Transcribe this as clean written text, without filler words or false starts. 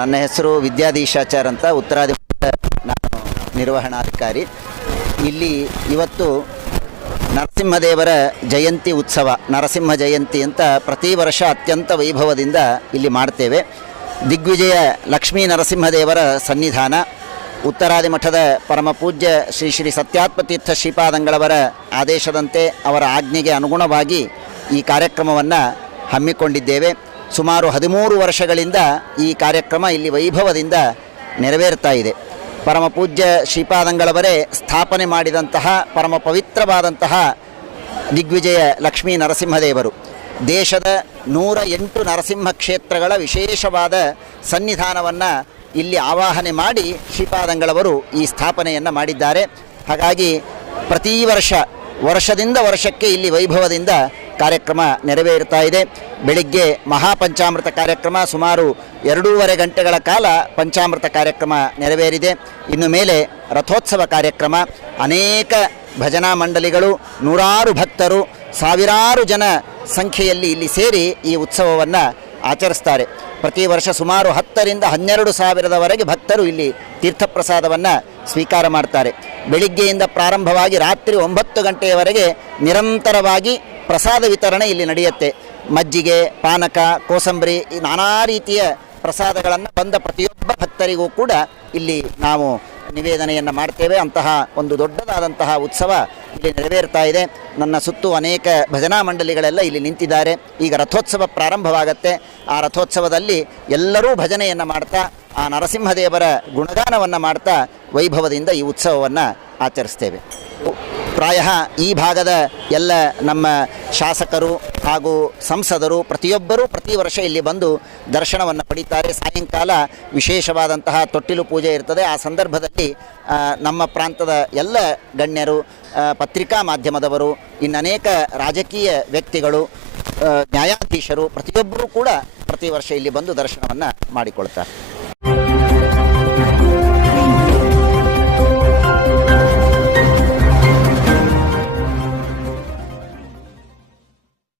ನನ್ನ ಹೆಸರು ವಿದ್ಯಾಧೀಶಾಚಾರ್ ಅಂತ, ಉತ್ತರಾದಿ ನಾನು ನಿರ್ವಹಣಾಧಿಕಾರಿ. ಇಲ್ಲಿ ಇವತ್ತು ನರಸಿಂಹದೇವರ ಜಯಂತಿ ಉತ್ಸವ, ನರಸಿಂಹ ಜಯಂತಿ ಅಂತ ಪ್ರತಿ ವರ್ಷ ಅತ್ಯಂತ ವೈಭವದಿಂದ ಇಲ್ಲಿ ಮಾಡ್ತೇವೆ. ದಿಗ್ವಿಜಯ ಲಕ್ಷ್ಮೀ ನರಸಿಂಹದೇವರ ಸನ್ನಿಧಾನ, ಉತ್ತರಾದಿ ಮಠದ ಪರಮಪೂಜ್ಯ ಶ್ರೀ ಶ್ರೀ ಸತ್ಯಾತ್ಮತೀರ್ಥ ಶ್ರೀಪಾದಂಗಳವರ ಆದೇಶದಂತೆ ಅವರ ಆಜ್ಞೆಗೆ ಅನುಗುಣವಾಗಿ ಈ ಕಾರ್ಯಕ್ರಮವನ್ನು ಹಮ್ಮಿಕೊಂಡಿದ್ದೇವೆ. ಸುಮಾರು 13 ವರ್ಷಗಳಿಂದ ಈ ಕಾರ್ಯಕ್ರಮ ಇಲ್ಲಿ ವೈಭವದಿಂದ ನೆರವೇರ್ತಾ ಇದೆ. ಪರಮಪೂಜ್ಯ ಶ್ರೀಪಾದಂಗಳವರೇ ಸ್ಥಾಪನೆ ಮಾಡಿದಂತಹ ಪರಮ ಪವಿತ್ರವಾದಂತಹ ದಿಗ್ವಿಜಯ ಲಕ್ಷ್ಮೀ ನರಸಿಂಹದೇವರು ದೇಶದ 108 ನರಸಿಂಹ ಕ್ಷೇತ್ರಗಳ ವಿಶೇಷವಾದ ಸನ್ನಿಧಾನವನ್ನು ಇಲ್ಲಿ ಆವಾಹನೆ ಮಾಡಿ ಶ್ರೀಪಾದಂಗಳವರು ಈ ಸ್ಥಾಪನೆಯನ್ನು ಮಾಡಿದ್ದಾರೆ. ಹಾಗಾಗಿ ಪ್ರತಿ ವರ್ಷದಿಂದ ವರ್ಷಕ್ಕೆ ಇಲ್ಲಿ ವೈಭವದಿಂದ ಕಾರ್ಯಕ್ರಮ ನೆರವೇರ್ತಾ ಇದೆ. ಬೆಳಿಗ್ಗೆ ಮಹಾಪಂಚಾಮೃತ ಕಾರ್ಯಕ್ರಮ ಸುಮಾರು 2.5 ಗಂಟೆಗಳ ಕಾಲ ಪಂಚಾಮೃತ ಕಾರ್ಯಕ್ರಮ ನೆರವೇರಿದೆ. ಇನ್ನು ಮೇಲೆ ರಥೋತ್ಸವ ಕಾರ್ಯಕ್ರಮ, ಅನೇಕ ಭಜನಾ ಮಂಡಳಿಗಳು, ನೂರಾರು ಭಕ್ತರು, ಸಾವಿರಾರು ಜನ ಸಂಖ್ಯೆಯಲ್ಲಿ ಇಲ್ಲಿ ಸೇರಿ ಈ ಉತ್ಸವವನ್ನು ಆಚರಿಸ್ತಾರೆ. ಪ್ರತಿ ವರ್ಷ ಸುಮಾರು 10ರಿಂದ 12 ಸಾವಿರದವರೆಗೆ ಭಕ್ತರು ಇಲ್ಲಿ ತೀರ್ಥಪ್ರಸಾದವನ್ನು ಸ್ವೀಕಾರ ಮಾಡ್ತಾರೆ. ಬೆಳಿಗ್ಗೆಯಿಂದ ಪ್ರಾರಂಭವಾಗಿ ರಾತ್ರಿ 9 ಗಂಟೆಯವರೆಗೆ ನಿರಂತರವಾಗಿ ಪ್ರಸಾದ ವಿತರಣೆ ಇಲ್ಲಿ ನಡೆಯುತ್ತೆ. ಮಜ್ಜಿಗೆ, ಪಾನಕ, ಕೋಸಂಬರಿ, ಈ ನಾನಾ ರೀತಿಯ ಪ್ರಸಾದಗಳನ್ನು ಬಂದ ಪ್ರತಿಯೊಬ್ಬ ಭಕ್ತರಿಗೂ ಕೂಡ ಇಲ್ಲಿ ನಾವು ನಿವೇದನೆಯನ್ನು ಮಾಡ್ತೇವೆ. ಅಂತಹ ಒಂದು ದೊಡ್ಡದಾದಂತಹ ಉತ್ಸವ ಇಲ್ಲಿ ನೆರವೇರ್ತಾ ಇದೆ. ನನ್ನ ಸುತ್ತು ಅನೇಕ ಭಜನಾ ಮಂಡಳಿಗಳೆಲ್ಲ ಇಲ್ಲಿ ನಿಂತಿದ್ದಾರೆ. ಈಗ ರಥೋತ್ಸವ ಪ್ರಾರಂಭವಾಗುತ್ತೆ. ಆ ರಥೋತ್ಸವದಲ್ಲಿ ಎಲ್ಲರೂ ಭಜನೆಯನ್ನು ಮಾಡ್ತಾ, ಆ ನರಸಿಂಹದೇವರ ಗುಣಗಾನವನ್ನು ಮಾಡ್ತಾ ವೈಭವದಿಂದ ಈ ಉತ್ಸವವನ್ನು ಆಚರಿಸ್ತೇವೆ. ಪ್ರಾಯ ಈ ಭಾಗದ ಎಲ್ಲ ನಮ್ಮ ಶಾಸಕರು ಹಾಗೂ ಸಂಸದರು ಪ್ರತಿಯೊಬ್ಬರೂ ಪ್ರತಿ ವರ್ಷ ಇಲ್ಲಿ ಬಂದು ದರ್ಶನವನ್ನು ಪಡೀತಾರೆ. ಸಾಯಂಕಾಲ ವಿಶೇಷವಾದಂತಹ ತೊಟ್ಟಿಲು ಪೂಜೆ ಇರ್ತದೆ. ಆ ಸಂದರ್ಭದಲ್ಲಿ ನಮ್ಮ ಪ್ರಾಂತದ ಎಲ್ಲ ಗಣ್ಯರು, ಪತ್ರಿಕಾ ಮಾಧ್ಯಮದವರು, ಇನ್ನನೇಕ ರಾಜಕೀಯ ವ್ಯಕ್ತಿಗಳು, ನ್ಯಾಯಾಧೀಶರು ಪ್ರತಿಯೊಬ್ಬರೂ ಕೂಡ ಪ್ರತಿ ವರ್ಷ ಇಲ್ಲಿ ಬಂದು ದರ್ಶನವನ್ನು ಮಾಡಿಕೊಳ್ತಾರೆ.